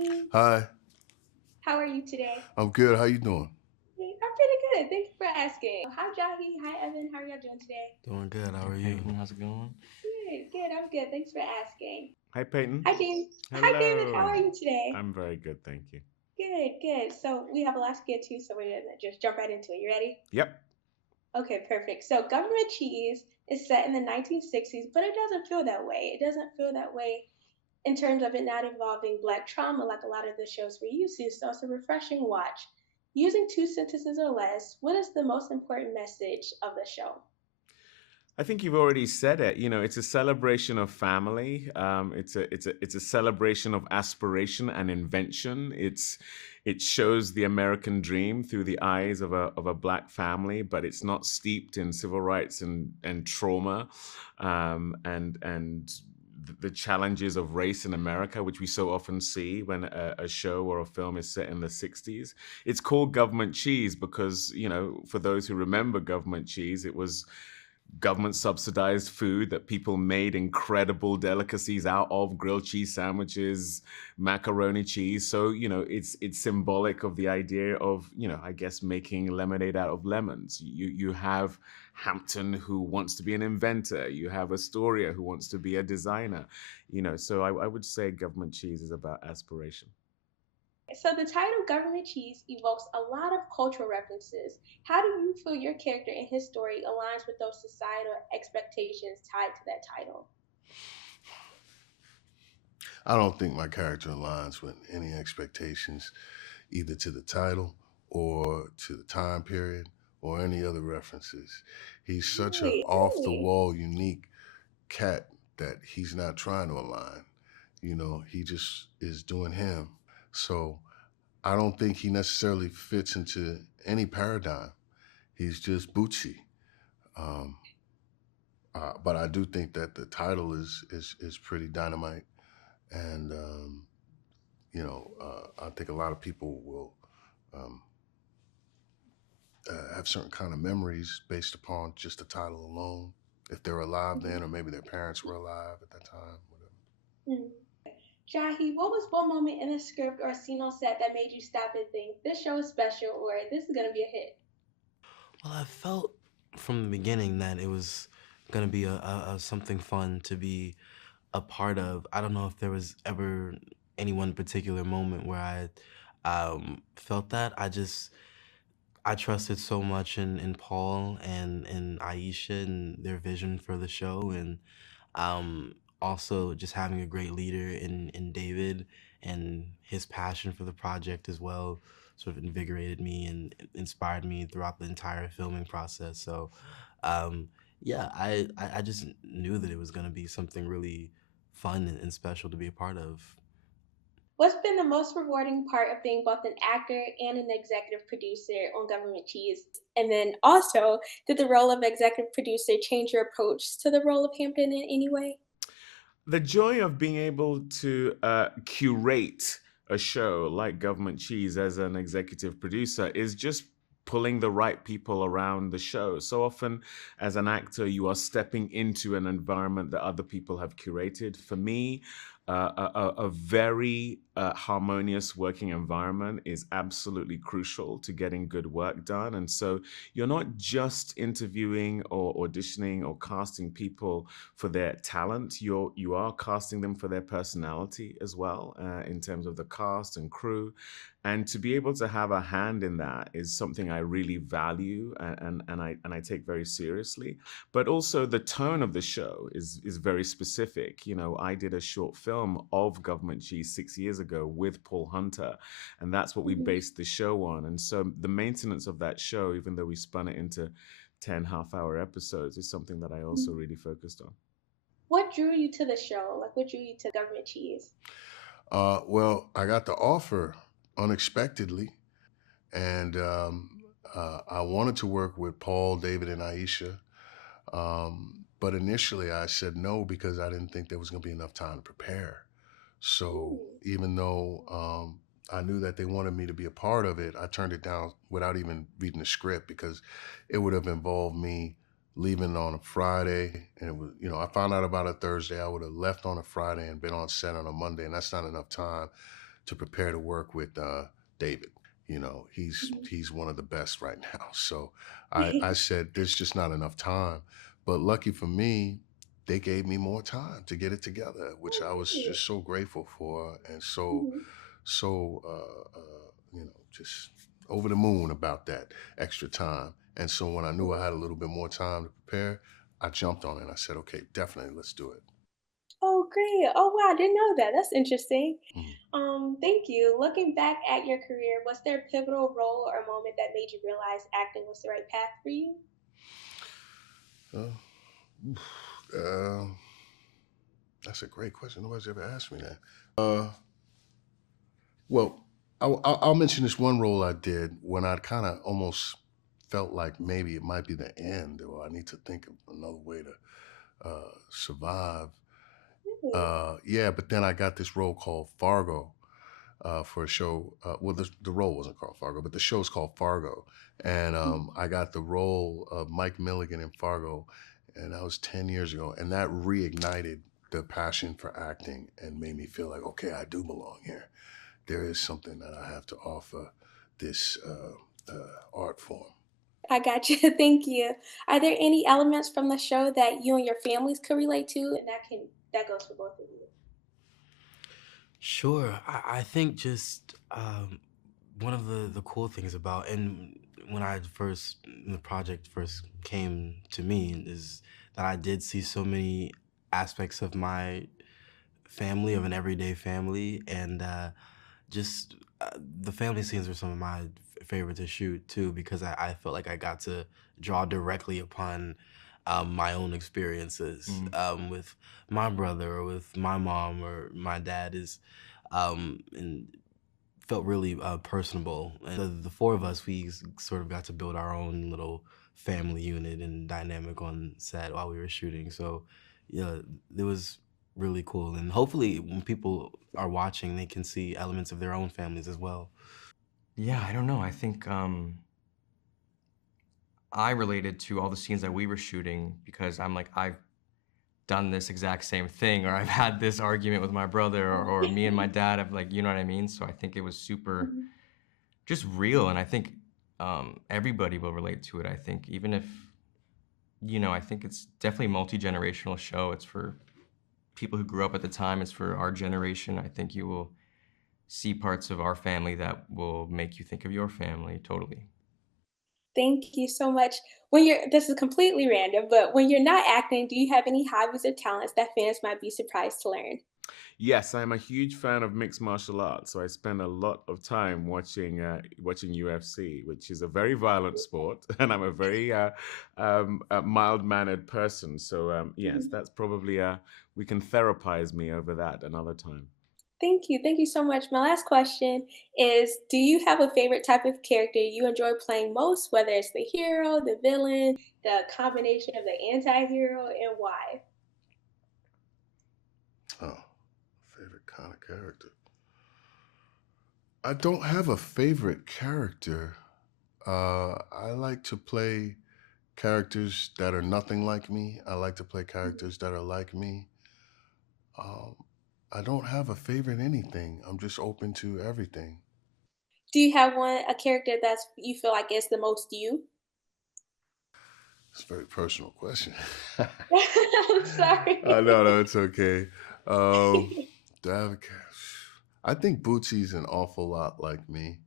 Jahi. Hi, How are you today? I'm good. How you doing? Hey, I'm pretty good. Thank you for asking. Hi, Jahi. Hi, Evan. How are y'all doing today? Doing good. How are Hey you? Peyton, how's it going? Good, good. I'm good. Thanks for asking. Hi Peyton. Hi, James. Hi, David. How Hello. are you today? I'm very good, thank you. Good, good. So we have a lot to get to, so we're gonna just jump right into it. You ready? Yep. Okay, perfect. So Government Cheese is set in the 1960s, but it doesn't feel that way. It doesn't feel that way in terms of it not involving black trauma like a lot of the shows we're used to. So it's a refreshing watch. Using two sentences or less, what is the most important message of the show? I think you've already said it. It's a celebration of family. It's a celebration of aspiration and invention. It shows the American dream through the eyes of a black family, but it's not steeped in civil rights and trauma, and the challenges of race in America, which we so often see when a show or a film is set in the 60s. It's called Government Cheese because, for those who remember Government Cheese, it was government subsidized food that people made incredible delicacies out of, grilled cheese sandwiches, macaroni cheese. So it's symbolic of the idea of, I guess, making lemonade out of lemons. You have Hampton, who wants to be an inventor. You have Astoria, who wants to be a designer. So I would say Government Cheese is about aspiration. So the title Government Cheese evokes a lot of cultural references. How do you feel your character and his story aligns with those societal expectations tied to that title? I don't think my character aligns with any expectations, either to the title or to the time period or any other references. He's such a Really? off the wall, unique cat that he's not trying to align. He just is doing him. So I don't think he necessarily fits into any paradigm. He's just Bootsy. Um, but I do think that the title is pretty dynamite, and I think a lot of people will um, have certain kind of memories based upon just the title alone, if they're alive then, or maybe their parents were alive at that time, whatever. Mhm. Jahi, what was one moment in a script or a scene on set that made you stop and think this show is special or this is gonna be a hit? Well, I felt from the beginning that it was gonna be a something fun to be a part of. I don't know if there was ever any one particular moment where I felt that. I trusted so much in Paul and Aisha and their vision for the show, and also just having a great leader in David and his passion for the project as well sort of invigorated me and inspired me throughout the entire filming process. So um, yeah, I just knew that it was going to be something really fun and special to be a part of. What's been the most rewarding part of being both an actor and an executive producer on Government Cheese? And then also, did the role of executive producer change your approach to the role of Hampton in any way? The joy of being able to curate a show like Government Cheese as an executive producer is just pulling the right people around the show. So often, as an actor, you are stepping into an environment that other people have curated. For me, a very harmonious working environment is absolutely crucial to getting good work done. And so you're not just interviewing or auditioning or casting people for their talent. You are casting them for their personality as well, in terms of the cast and crew. And to be able to have a hand in that is something I really value, and I take very seriously. But also the tone of the show is very specific. I did a short film of Government Cheese 6 years ago with Paul Hunter, and that's what we Mhm. based the show on. And so the maintenance of that show, even though we spun it into 10 half-hour episodes, is something that I also really focused on. What drew you to the show? Like, what drew you to Government Cheese? Well, I got the offer unexpectedly, and I wanted to work with Paul, David, and Aisha. But initially, I said no because I didn't think there was going to be enough time to prepare. So Mm. even though I knew that they wanted me to be a part of it, I turned it down without even reading the script because it would have involved me leaving on a Friday. And it was, I found out about it Thursday. I would have left on a Friday and been on set on a Monday, and that's not enough time to prepare to work with David. You know, Mhm. he's one of the best right now. So I said there's just not enough time. But lucky for me, they gave me more time to get it together, which Oh, I was great. just so grateful for, and Mhm. just over the moon about that extra time. And so when I knew I Mhm. had a little bit more time to prepare, I jumped on it. And I said, okay, definitely, let's do it. Oh, great. Oh, wow, I didn't know that. That's interesting. Mhm. Thank you. Looking back at your career, was there a pivotal role or a moment that made you realize acting was the right path for you? Uh, uh, that's a great question. Nobody's ever asked me that. Well, I'll mention this one role I did when I kind of almost felt like maybe it might be the end, or I need to think of another way to survive. Really? Yeah, but then I got this role called Fargo for a show. Well, the role wasn't called Fargo, but the show's called Fargo, and Mhm. I got the role of Mike Milligan in Fargo, and that was 10 years ago, and that reignited the passion for acting and made me feel like, okay, I do belong here. There is something that I have to offer this art form. I got you. Thank you. Are there any elements from the show that you and your families could relate to? And that goes for both of you. Sure. I think just one of the cool things about, and when the project first came to me, is that I did see so many aspects of my family, of an everyday family, and just the family scenes were some of my favorite to shoot too, because I felt like I got to draw directly upon my own experiences Mm. with my brother or with my mom or my dad and felt really personable. And the four of us, we sort of got to build our own little family unit and dynamic on set while we were shooting. So yeah, it was really cool. And hopefully when people are watching, they can see elements of their own families as well. Yeah, I don't know. I think I related to all the scenes that we were shooting because I'm like, I've done this exact same thing, or I've had this argument with my brother, or me and my dad have, like, you know what I mean? So I think it was super Mhm. just real, and I think everybody will relate to it. I think even if, I think it's definitely a multi-generational show. It's for people who grew up at the time. It's for our generation. I think you will see parts of our family that will make you think of your family totally. Thank you so much. This is completely random, but when you're not acting, do you have any hobbies or talents that fans might be surprised to learn? Yes, I'm a huge fan of mixed martial arts, so I spend a lot of time watching UFC, which is a very violent sport, and I'm a very mild-mannered person. So yes, Mhm. that's probably we can therapize me over that another time. Thank you. Thank you so much. My last question is, do you have a favorite type of character you enjoy playing most, whether it's the hero, the villain, the combination of the anti-hero, and why? Oh, favorite kind of character. I don't have a favorite character. I like to play characters that are nothing like me. I like to play Mhm. characters that are like me. Um, I don't have a favorite anything. I'm just open to everything. Do you have a character that's you feel like is the most you? It's a very personal question. I'm sorry. No, no, it's okay. Um, do I have a I think Bootsy's an awful lot like me.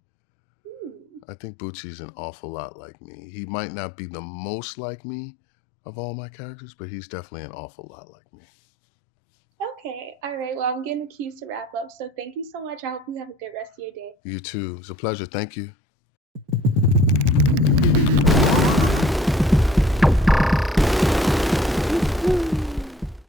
Hmm. I think Bootsy's an awful lot like me. He might not be the most like me of all my characters, but he's definitely an awful lot like me. Okay. All right. Well, I'm getting the cues to wrap up. So thank you so much. I hope you have a good rest of your day. You too. It's a pleasure. Thank you.